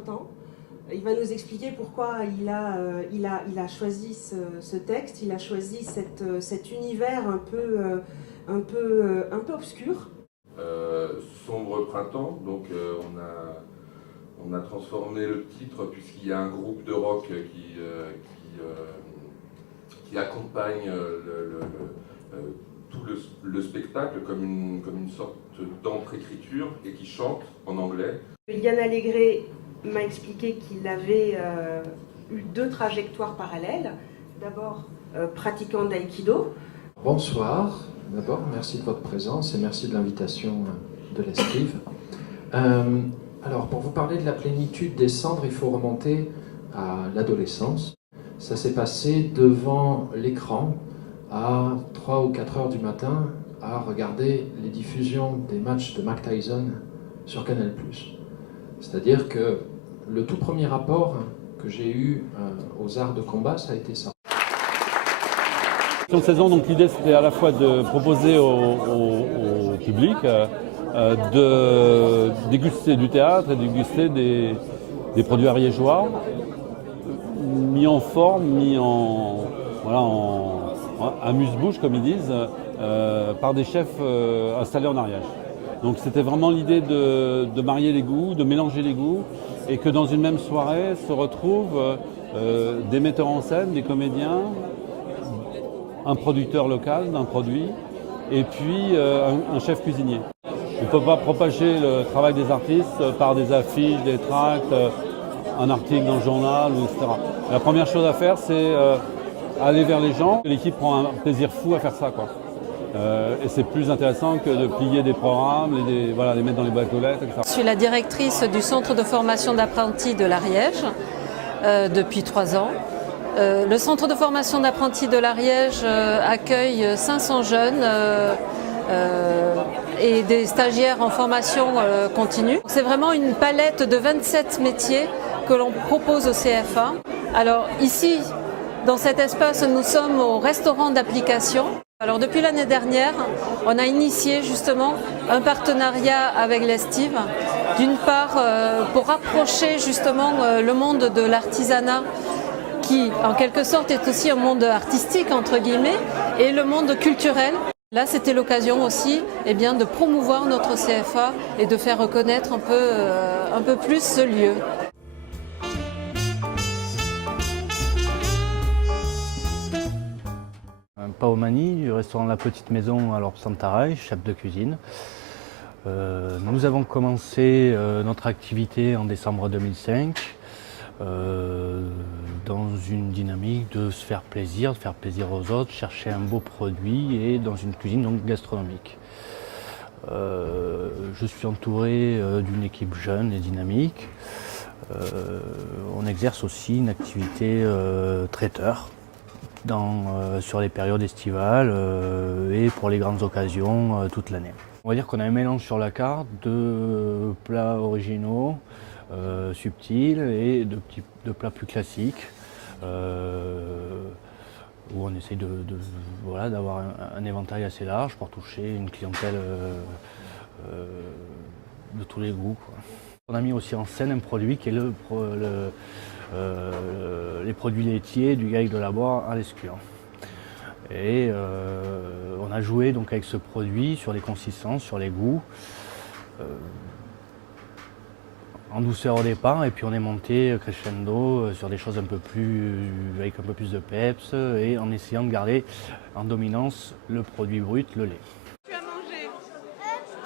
printemps. Il va nous expliquer pourquoi il a choisi ce texte, il a choisi cet univers un peu obscur. Sombre printemps, donc on a transformé le titre puisqu'il y a un groupe de rock qui accompagne tout le spectacle comme une sorte d'encre-écriture et qui chante en anglais. Yann Allégré m'a expliqué qu'il avait eu 2 trajectoires parallèles. D'abord, pratiquant d'aïkido. Bonsoir, d'abord merci de votre présence et merci de l'invitation de l'Estive. Alors pour vous parler de la plénitude des cendres, il faut remonter à l'adolescence. Ça s'est passé devant l'écran à 3 ou 4 heures du matin à regarder les diffusions des matchs de Mike Tyson sur Canal+. C'est-à-dire que le tout premier rapport que j'ai eu aux arts de combat, ça a été ça. Cette saison, donc l'idée c'était à la fois de proposer au public de déguster du théâtre et de déguster des produits ariégeois mis en forme, mis en amuse-bouche comme ils disent, par des chefs installés en Ariège. Donc c'était vraiment l'idée de marier les goûts, de mélanger les goûts et que dans une même soirée se retrouvent des metteurs en scène, des comédiens, un producteur local d'un produit et puis un chef cuisinier. On ne peut pas propager le travail des artistes par des affiches, des tracts, un article dans le journal, etc. La première chose à faire, c'est aller vers les gens. L'équipe prend un plaisir fou à faire ça, quoi. Et c'est plus intéressant que de plier des programmes, les mettre dans les boîtes aux lettres, etc. Je suis la directrice du centre de formation d'apprentis de l'Ariège depuis 3 ans. Le centre de formation d'apprentis de l'Ariège accueille 500 jeunes et des stagiaires en formation continue. C'est vraiment une palette de 27 métiers que l'on propose au CFA. Alors ici, dans cet espace, nous sommes au restaurant d'application. Alors depuis l'année dernière, on a initié justement un partenariat avec l'Estive, d'une part pour rapprocher justement le monde de l'artisanat qui en quelque sorte est aussi un monde artistique entre guillemets et le monde culturel. Là c'était l'occasion aussi de promouvoir notre CFA et de faire reconnaître un peu plus ce lieu. Pao Mani du restaurant La Petite Maison à l'Orbe Santaraï, chef de cuisine. Nous avons commencé notre activité en décembre 2005 dans une dynamique de se faire plaisir aux autres, chercher un beau produit et dans une cuisine donc gastronomique. Je suis entouré d'une équipe jeune et dynamique. On exerce aussi une activité traiteur sur les périodes estivales et pour les grandes occasions toute l'année. On va dire qu'on a un mélange sur la carte de plats originaux, subtils et de plats plus classiques où on essaye d'avoir un éventail assez large pour toucher une clientèle de tous les goûts, quoi. On a mis aussi en scène un produit qui est les produits laitiers du Gaec de la Boire à l'Escure. Et on a joué donc avec ce produit sur les consistances, sur les goûts, en douceur au départ, et puis on est monté crescendo sur des choses avec un peu plus de peps et en essayant de garder en dominance le produit brut, le lait. Tu as mangé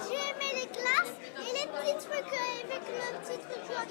J'ai aimé les glaces et les petits trucs avec le petit truc là.